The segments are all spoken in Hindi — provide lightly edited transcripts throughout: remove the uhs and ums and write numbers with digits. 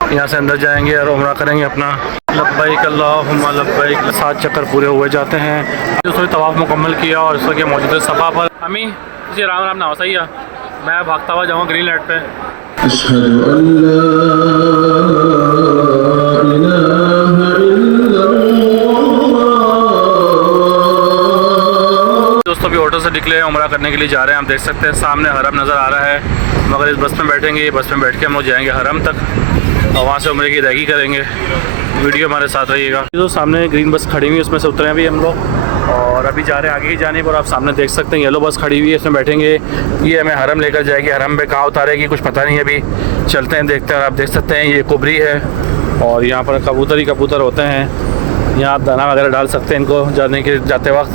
यहाँ से अंदर जाएंगे और उम्रा करेंगे अपना। लब्बैक अल्लाहुम्मा लब्बैक। 7 चक्कर पूरे हुए जाते हैं। उसने तवाफ़ मुकम्मल किया और इस वक्त मौजूद है सफ़ा पर। अम्मी जी राम राम ना सही है, मैं भागता हुआ जाऊँगा ग्रीन लाइट पे। अशहदु अल्ला इलाहा इल्लल्लाह। दोस्तों अभी ऑटो से निकले हैं, उम्रा करने के लिए जा रहे हैं। हम देख सकते हैं सामने हरम नज़र आ रहा है, मगर इस बस में बैठेंगे, ये बस में बैठ के हम लोग जाएंगे हरम तक और वहाँ से उम्रे की अदायगी करेंगे। वीडियो हमारे साथ रहिएगा। जो सामने ग्रीन बस खड़ी हुई है उसमें से उतरे अभी हम लोग और अभी जा रहे हैं आगे की जानिब। और आप सामने देख सकते हैं येलो बस खड़ी हुई है, इसमें बैठेंगे। ये हमें हरम लेकर जाएगी। हरम पे कहाँ उतारेगी कुछ पता नहीं है, अभी चलते हैं देखते हैं। आप देख सकते हैं ये कुबरी है और यहाँ पर कबूतर ही कबूतर होते हैं। यहाँ आप दाना वगैरह डाल सकते हैं इनको जाते वक्त।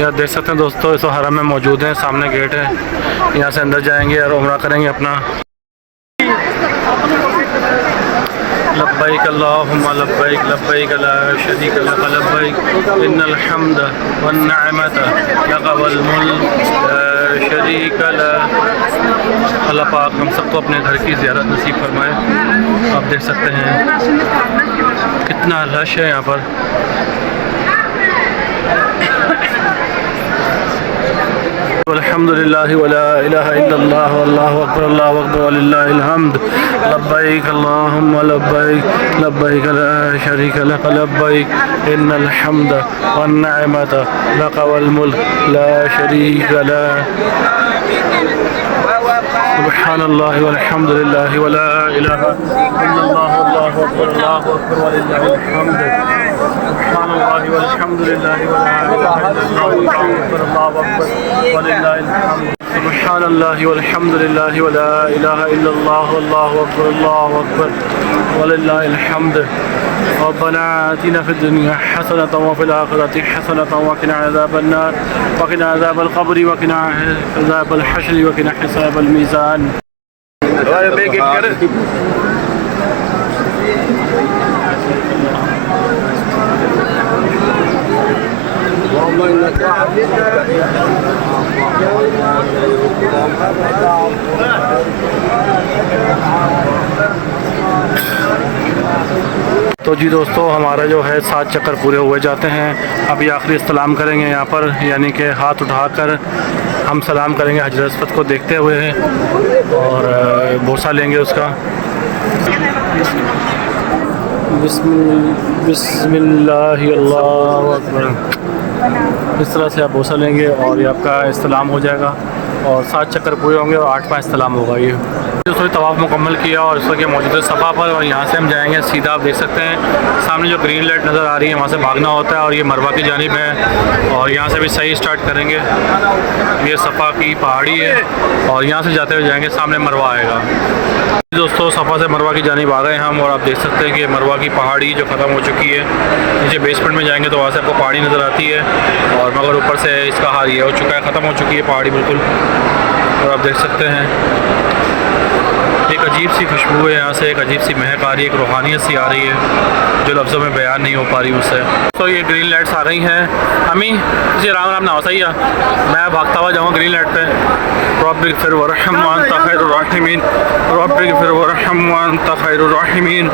यहाँ देख सकते हैं दोस्तों इस हरम में मौजूद हैं, सामने गेट है। यहाँ से अंदर जाएंगे और उम्रा करेंगे अपना। लब्बैक अल्लाहुम्मा लब्बैक लब्बैक ला शरीक लक लब्बैक इन्नल हम्द वन निअमत लक वल मुल्क ला शरीक लक। अल्लाह पाक हम सबको अपने घर की ज़ियारत नसीब फरमाए। आप देख सकते हैं कितना रश है यहाँ पर। अल्हम्दुलिल्लाह वला इलाहा इल्लल्लाह वल्लाहु अकबर अल्लाहु अकबर वलिल्लाहिल हम्द। लब्बैक अल्लाहुम्मा लब्बैक लब्बैक ला शरीका लक लब्बैक इन्नल हम्द वन निअमत लक वल मुल्क ला शरीका लक। सुब्हानल्लाह वल्हम्दुलिल्लाह वला इलाहा इल्लल्लाह वल्लाहु अकबर वलिल्लाहिल हम्द। सुब्हानल्लाह वल्हम्दुलिल्लाह वला इलाहा इल्लल्लाह वल्लाहु अकबर वलिल्लाहिल हम्द। सुब्हानल्लाह वल्हम्दुलिल्लाह वला इलाहा इल्लल्लाह वल्लाहु अकबर वलिल्लाहिल हम्द। रब्बना आतिना फिद दुनिया हसनतन व फिल आखिरति हसनतन व क़िना अज़ाबन नार व क़िना अज़ाबल क़ब्र व क़िना अज़ाबल हश्र व क़िना हिसाबल मीज़ान। तो जी दोस्तों हमारा जो है 7 चक्कर पूरे हुए जाते हैं। अभी आखिरी सलाम करेंगे यहाँ पर, यानी कि हाथ उठाकर हम सलाम करेंगे हजरत अस्वद को देखते हुए और बोसा लेंगे उसका। बिस्मिल्लाह अल्लाहु अकबर। इस तरह से आप बोसा लेंगे और ये आपका इस्लाम हो जाएगा और 7 चक्कर पूरे होंगे और 8वां इस्लाम होगा। ये उसने तवाफ़ मुकम्मल किया और इस वक्त मौजूद है सफ़ा पर और यहाँ से हम जाएंगे सीधा। आप देख सकते हैं सामने जो ग्रीन लाइट नज़र आ रही है वहाँ से भागना होता है और ये मरवा की जानिब है और यहाँ से भी सही स्टार्ट करेंगे। ये सफ़ा की पहाड़ी है और यहाँ से जाते हुए जाएंगे, सामने मरवा आएगा। दोस्तों सफ़ा से मरवा की जानिब आ गए हम और आप देख सकते हैं कि मरवा की पहाड़ी जो ख़त्म हो चुकी है। नीचे बेसमेंट में जाएंगे तो वहाँ से आपको पहाड़ी नज़र आती है और मगर ऊपर से इसका हाल ये हो चुका है, ख़त्म हो चुकी है पहाड़ी बिल्कुल। और आप देख सकते हैं एक अजीब सी खुशबू है यहाँ से, एक अजीब सी महक आ रही है, एक रूहानियत सी आ रही है जो लफ्ज़ों में बयान नहीं हो पा रही मुझसे। तो ये ग्रीन लाइट्स आ गई हैं। अम्मी जी राम राम ना सही है, मैं भागता हुआ जाऊँगा ग्रीन लाइट पे। रब्बिग़फिर वरहम व अंत खैरुर राहिमीन। रब्बिग़फिर वरहम व अंत खैरुर राहिमीन।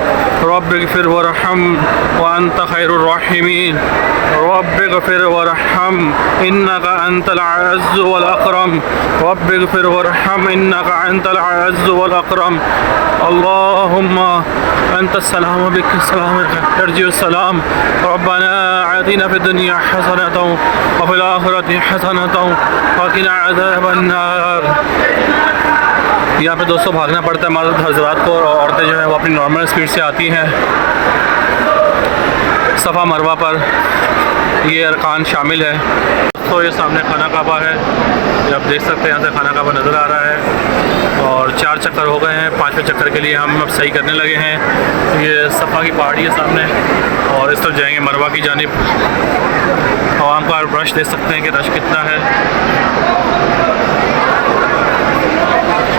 रब्बिग़फिर वरहम व अंत खैरुर राहिमीन। रब्बिग़फिर वरहम इन्नका अंतल अज़्ज़ु वल अकरम। रब्बिग़फिर वरहम इन्नका अंतल अज़्ज़ु वल अकरम। अल्लाहुम्मा अंतस्सलाम व बिकस्सलाम तर्जिउस्सलाम। रब्बना आतिना फिद दुनिया हसनतन व फिल आखिरति हसनतन व क़िना अज़ाबन नार। यहाँ पे दोस्तों भागना पड़ता है मर्द हज़रात को और औरतें जो है वो अपनी नॉर्मल स्पीड से आती हैं सफ़ा मरवा पर। ये अरकान शामिल है। तो ये सामने खाना काबा है, ये आप देख सकते हैं यहाँ से खाना काबा नज़र आ रहा है और 4 चक्कर हो गए हैं। 5वें चक्कर के लिए हम अब सही करने लगे हैं। ये सफ़ा की पहाड़ी है सामने और इस तरफ जाएंगे मरवा की जानिब। आवाम का रश देख सकते हैं कि रश कितना है।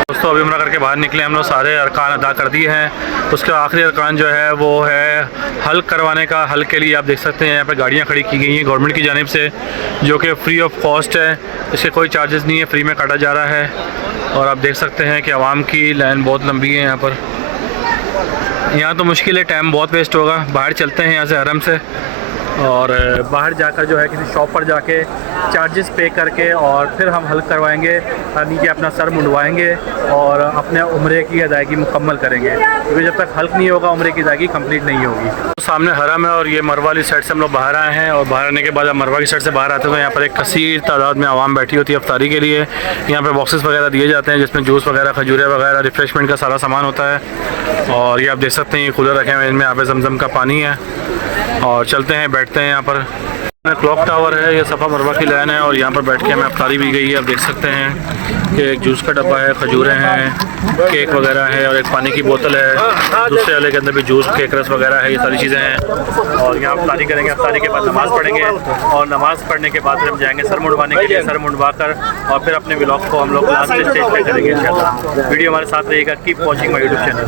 दोस्तों तो अभी उम्रा करके बाहर निकले हम लोग, सारे अरकान अदा कर दिए हैं। उसके आखिरी अरकान जो है वो है हल करवाने का। हल के लिए आप देख सकते हैं यहाँ पे गाड़ियाँ खड़ी की गई हैं गवर्नमेंट की जानिब से, जो कि फ्री ऑफ कॉस्ट है, इसके कोई चार्जेस नहीं है, फ्री में काटा जा रहा है। और आप देख सकते हैं कि आवाम की लाइन बहुत लंबी है यहाँ पर। यहाँ तो मुश्किल है, टाइम बहुत वेस्ट होगा। बाहर चलते हैं यहाँ से हरम से, और बाहर जाकर जो है किसी शॉप पर जाके चार्जेस पे करके और फिर हम हल करवाएंगे, यानी कि अपना सर मुंडवाएंगे और अपने उम्रे की अदायगी मुकम्मल करेंगे, क्योंकि जब तक हल्क नहीं होगा उम्रे की अदायगी कंप्लीट नहीं होगी। तो सामने हरम है और ये मरवा वाली साइड से हम लोग बाहर आए हैं, और बाहर आने के बाद मरवा की साइड से बाहर आते हैं तो यहाँ पर एक कसीर तादाद में आवाम बैठी होती है अफ्तारी के लिए। यहाँ पर बॉक्सेस वगैरह दिए जाते हैं जिसमें जूस वगैरह, खजूरें वगैरह, रिफ्रेशमेंट का सारा सामान होता है। और ये आप देख सकते हैं ये कूलर रखे हुए हैं, इनमें आब ज़मज़म का पानी है। और चलते हैं, बैठते हैं यहाँ पर। क्लॉक टावर है, ये सफ़ा मरवा की लाइन है, और यहाँ पर बैठ के हमें अफ्तारी भी गई है। आप देख सकते हैं कि एक जूस का डब्बा है, खजूरें हैं, केक वगैरह है, और एक पानी की बोतल है। दूसरे वाले के अंदर भी जूस, केक, रस वगैरह है, ये सारी चीज़ें हैं। और यहाँ अफ्तारी करेंगे, अफ्तारी के बाद नमाज़ पढ़ेंगे, और नमाज़ पढ़ने के बाद फिर हम जाएंगे सर मुंडवाने के लिए। सर मुंडवा कर और फिर अपने व्लॉग को हम लोग लास्ट स्टेज पे करेंगे इंशाल्लाह। वीडियो हमारे साथ रहेगा, keep watching my YouTube channel.